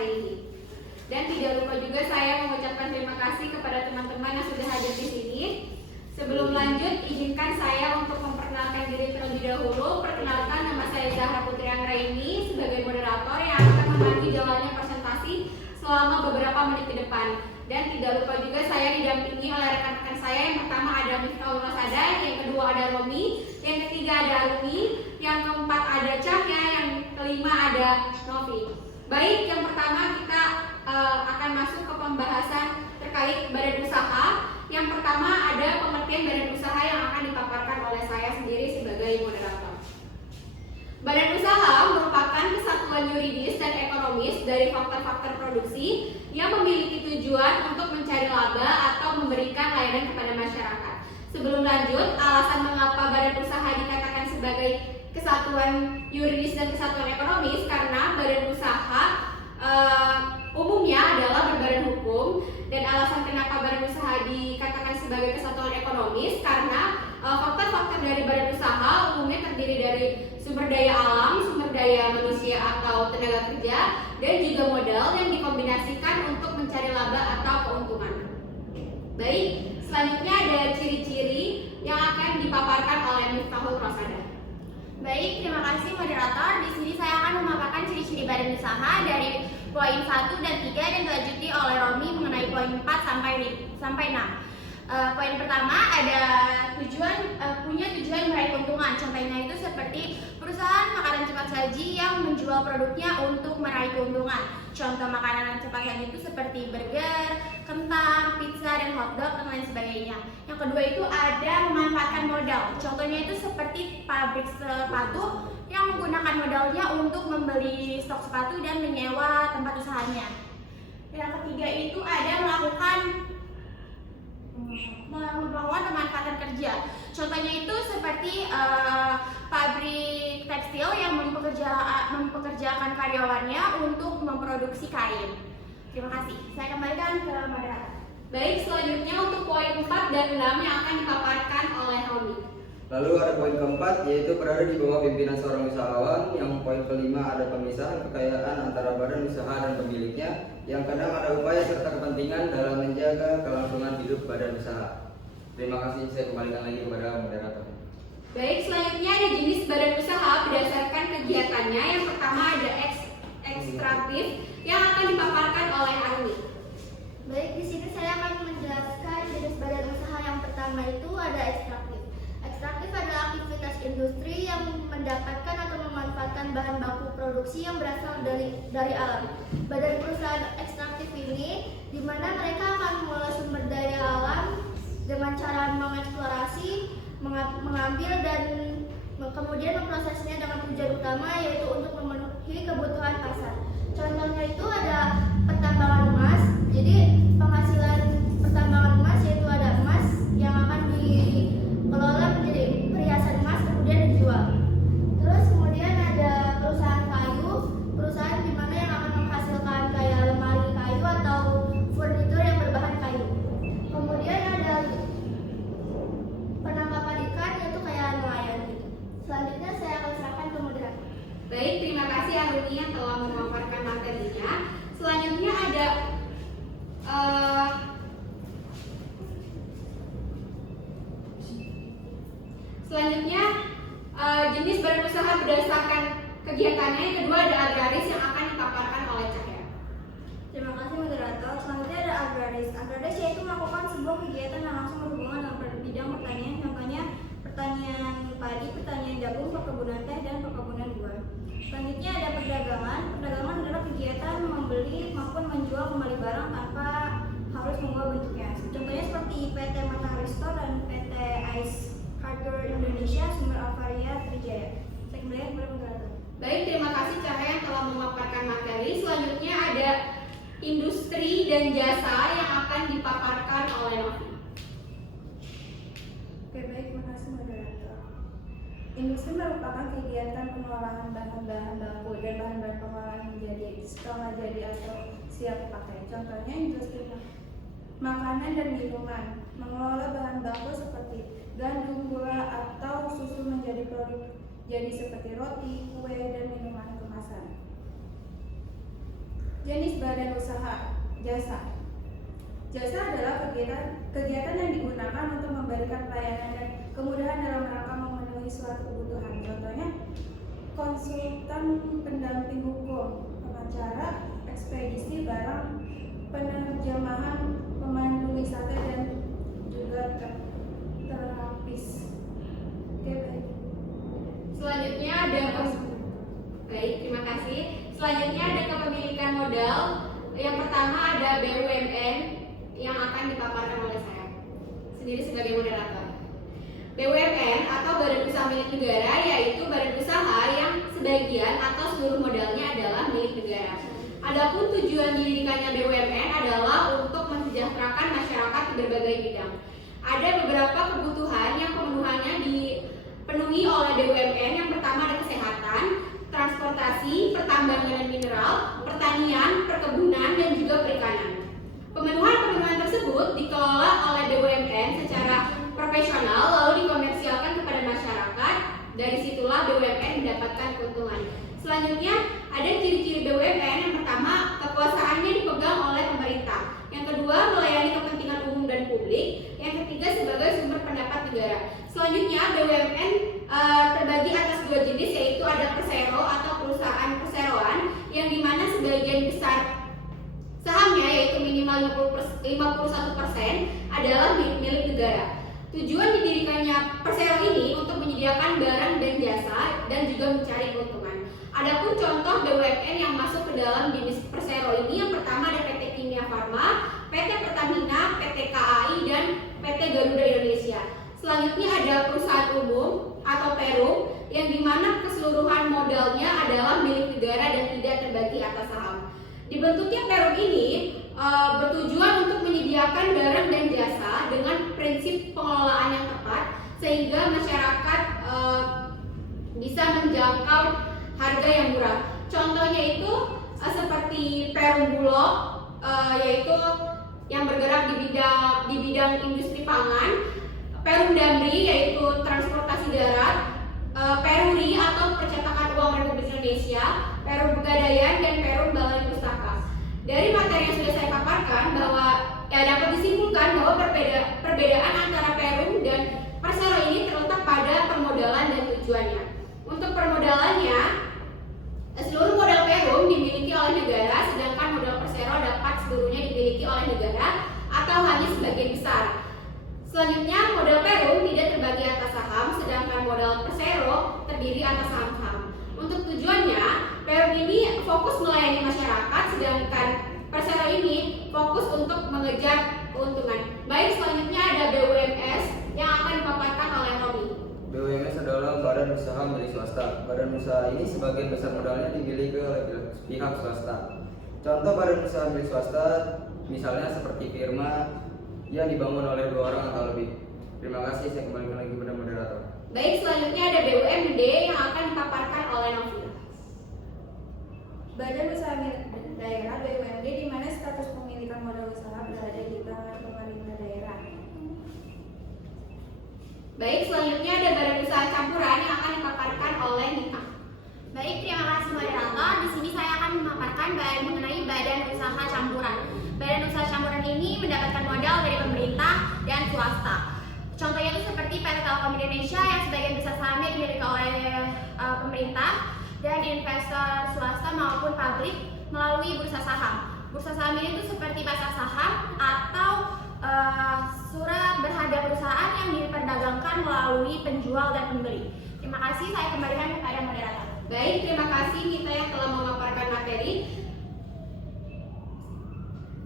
hari ini. Dan tidak lupa juga saya mengucapkan terima kasih kepada teman-teman yang sudah hadir di sini. Sebelum lanjut, izinkan saya untuk memperkenalkan diri terlebih dahulu. Perkenalkan, nama saya Zahra Putri Anggraini sebagai moderator yang akan memandu jalannya presentasi selama beberapa menit ke depan. Dan tidak lupa juga saya didampingi oleh rekan-rekan saya. Yang pertama ada Miftahul Rosada, yang kedua ada Romi, yang ketiga ada Aluni, yang keempat ada Cahya, yang kelima ada Novi. Baik, yang pertama kita akan masuk ke pembahasan terkait badan usaha. Yang pertama ada pengertian badan usaha yang akan dipaparkan oleh saya sendiri sebagai moderator. Badan usaha merupakan kesatuan yuridis dan ekonomis dari faktor-faktor produksi yang memiliki tujuan untuk mencari laba atau memberikan layanan kepada masyarakat. Sebelum lanjut, alasan mengapa badan usaha dikatakan sebagai kesatuan yuridis dan kesatuan ekonomis karena badan usaha umumnya adalah berbadan hukum, dan alasan kenapa badan usaha dikatakan sebagai kesatuan ekonomis karena faktor-faktor dari badan usaha umumnya terdiri dari sumber daya alam, sumber daya manusia atau tenaga kerja, dan juga modal yang dikombinasikan untuk mencari laba atau keuntungan. Baik, selanjutnya ada ciri-ciri yang akan dipaparkan oleh Miftahul Rosada. Baik, terima kasih moderator. Di sini saya akan memaparkan ciri-ciri badan usaha dari poin 1 dan 3 dan dilanjuti oleh Romi mengenai poin 4 sampai 6. Poin pertama ada punya tujuan meraih keuntungan. Contohnya itu seperti perusahaan makanan cepat saji yang menjual produknya untuk meraih keuntungan. Contoh makanan cepat saji itu seperti burger, kentang, pizza, dan hotdog dan lain sebagainya. Yang kedua itu ada memanfaatkan modal. Contohnya itu seperti pabrik sepatu yang menggunakan modalnya untuk membeli stok sepatu dan menyewa tempat usahanya. Yang ketiga itu ada melakukan pemanfaatan kerja. Contohnya itu seperti pabrik tekstil yang mempekerjakan karyawannya untuk memproduksi kain. Terima kasih. Saya kembalikan ke moderator. Baik, selanjutnya untuk poin 4 dan 6 yang akan dipaparkan oleh Romi. Lalu ada poin keempat, yaitu berada di bawah pimpinan seorang usahawan. Yang poin kelima ada pemisahan kekayaan antara badan usaha dan pemiliknya. Yang keenam ada upaya serta kepentingan dalam menjaga kelangsungan hidup badan usaha. Terima kasih, saya kembalikan lagi kepada moderator. Baik, selanjutnya ada jenis badan usaha berdasarkan kegiatannya. Yang pertama ada ekstraktif yang akan dipaparkan oleh Armi. Baik, di sini saya akan menjelaskan jenis badan usaha. Yang pertama itu ada ekstraktif. Ekstraktif adalah aktivitas industri yang mendapatkan atau memanfaatkan bahan baku produksi yang berasal dari alam. Badan perusahaan ekstraktif ini di mana mereka akan mengolah sumber daya alam dengan cara mengeksplorasi, mengambil dan kemudian memprosesnya dengan tujuan utama yaitu untuk memenuhi kebutuhan pasar. Contohnya itu ada pertambangan emas. Jadi penghasilan pertambangan emas yaitu ada emas yang akan dikelola menjadi perhiasan emas kemudian dijual. Terus kemudian ada perusahaan kayu, perusahaan di mana yang akan menghasilkan kayak lemari kayu atau furnitur yang berbahan kayu. Kemudian ada penangkapan ikan yaitu kayak nelayan. Selanjutnya saya akan serahkan ke moderator. Baik, terima kasih Arumi yang telah memaparkan materinya. Selanjutnya ada jenis badan usaha berdasarkan kegiatannya. Yang kedua ada agraris yang akan dipaparkan oleh Cahya. Terima kasih moderator. Selanjutnya ada agraris. Agraris yaitu melakukan sebuah kegiatan yang langsung berhubungan dengan bidang pertanian. Contohnya pertanian padi, pertanian jagung, perkebunan teh, dan perkebunan buah. Selanjutnya ada perdagangan. Perdagangan adalah kegiatan membeli maupun menjual kembali barang tanpa harus mengubah bentuknya. Contohnya seperti PT Matahari Store dan PT Ice Hardware Indonesia, Sumber Alvaria, Trijaya. Saya kembali kepada moderator. Baik, terima kasih Cahya yang telah memaparkan materi. Selanjutnya ada industri dan jasa yang akan dipaparkan oleh Novi. Oke, baik, makasih moderator. Industri merupakan kegiatan pengolahan bahan-bahan baku dan bahan-bahan pengolahan menjadi setengah jadi atau siap pakai. Contohnya industri makanan dan minuman, mengelola bahan baku seperti gandum, gula, atau susu menjadi produk jadi seperti roti, kue, dan minuman kemasan. Jenis badan usaha jasa. Jasa adalah kegiatan yang digunakan untuk memberikan pelayanan dan kemudahan dalam rangka memenuhi suatu kebutuhan. Contohnya, konsultan pendamping hukum, pengacara, ekspedisi barang, penerjemahan, pemandu wisata, dan juga terapis. Oke, baik. Selanjutnya ada baik, terima kasih. Selanjutnya ada kepemilikan modal. Yang pertama ada BUMN yang akan dipaparkan oleh saya sendiri sebagai moderator. BUMN atau badan usaha milik negara yaitu badan usaha yang sebagian atau seluruh modalnya adalah milik negara. Adapun tujuan didirikannya BUMN adalah untuk mensejahterakan masyarakat di berbagai bidang. Ada beberapa kebutuhan yang pemenuhannya dipenuhi oleh BUMN. Yang pertama ada kesehatan, transportasi, pertambangan dan mineral, pertanian, perkebunan, dan juga perikanan. Pemenuhan tersebut dikelola oleh BUMN secara profesional lalu dikomersialkan kepada masyarakat. Dari situlah BUMN mendapatkan keuntungan. Selanjutnya ada ciri-ciri BUMN. Yang pertama, kekuasaannya dipegang oleh pemerintah. Yang kedua, melayani kepentingan umum dan publik. Yang ketiga, sebagai sumber pendapat negara. Selanjutnya BUMN terbagi atas dua jenis, yaitu ada persero atau perusahaan perseroan yang dimana sebagian besar sahamnya yaitu minimal 51% adalah milik negara. Tujuan didirikannya persero ini untuk menyediakan barang dan jasa dan juga mencari keuntungan. Adapun contoh BUMN yang masuk ke dalam jenis persero ini, yang pertama ada PT Kimia Farma, PT Pertamina, PT KAI, dan PT Garuda Indonesia. Selanjutnya ada perusahaan umum atau Perum yang dimana keseluruhan modalnya adalah milik negara dan tidak terbagi atas saham. Dibentuknya Perum ini bertujuan untuk menyediakan barang dan jasa dengan prinsip pengelolaan yang tepat sehingga masyarakat bisa menjangkau harga yang murah. Contohnya itu seperti Perum Bulog yaitu yang bergerak di bidang industri pangan, Perum Damri yaitu transportasi darat, Peruri atau percetakan uang Republik Indonesia, Perum Pegadaian, dan Perum Balai Pustaka. Dari materi yang sudah saya paparkan bahwa dapat disimpulkan bahwa perbedaan antara Perum dan persero ini terletak pada permodalan dan tujuannya. Untuk permodalannya, seluruh modal Perum dimiliki oleh negara, sedangkan modal persero dapat seluruhnya dimiliki oleh negara atau hanya sebagian besar. Selanjutnya, modal Perum tidak terbagi atas saham, sedangkan modal persero terdiri atas saham-saham. Untuk tujuannya, Perum ini fokus melayani masyarakat, sedangkan persero ini fokus untuk mengejar keuntungan. Baik, selanjutnya ada BUMS yang akan dipaparkan oleh Romi. BUMS adalah badan usaha milik swasta. Badan usaha ini sebagian besar modalnya dimiliki oleh pihak swasta. Contoh badan usaha milik swasta misalnya seperti firma yang dibangun oleh 2 orang atau lebih. Terima kasih, saya kembalikan lagi kepada moderator. Baik, selanjutnya ada BUMD yang akan dipaparkan oleh Novia. Badan usaha milik daerah BUMD di mana status pemilikan modal usaha berada di tangan pemerintah daerah. Baik, selanjutnya ada badan usaha campuran yang akan dipaparkan oleh Nita. Baik, terima kasih moderator. Di sini saya akan memaparkan mengenai badan usaha campuran. Badan usaha campuran ini mendapatkan modal dari pemerintah dan swasta. Contohnya itu seperti PT Telkom Indonesia yang sebagian besar sahamnya dimiliki oleh pemerintah dan investor swasta maupun pabrik melalui bursa saham. Bursa saham ini itu seperti pasar saham atau surat berharga perusahaan yang diperdagangkan melalui penjual dan pembeli. Terima kasih, saya kembalikan kepada moderator. Baik, terima kasih Nita yang telah memaparkan materi.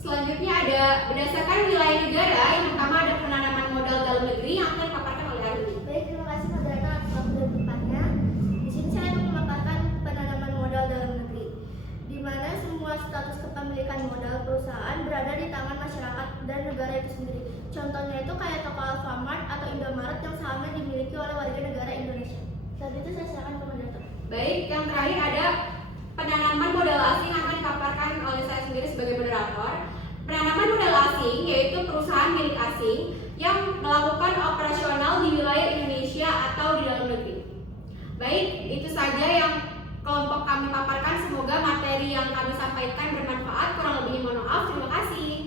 Selanjutnya ada berdasarkan wilayah negara, yang pertama ada penanaman modal dalam negeri yang akan dipaparkan oleh Aruni. Baik, terima kasih moderator atas waktu dan tempatnya. Di sini saya akan memaparkan penanaman modal dalam negeri, di mana semua status kepemilikan modal perusahaan berada di tangan masyarakat dan negara itu sendiri. Contohnya itu kayak toko Alfamart atau Indomaret yang sahamnya dimiliki oleh warga negara Indonesia. Selanjutnya saya silakan ke moderator. Baik, yang terakhir ada penanaman modal asing yang akan dipaparkan oleh saya sendiri sebagai moderator. Penanaman modal asing yaitu perusahaan milik asing yang melakukan operasional di wilayah Indonesia atau di dalam negeri. Baik, itu saja yang kelompok kami paparkan. Semoga Semoga materi yang kami sampaikan bermanfaat. Kurang lebihnya mohon maaf. Terima kasih.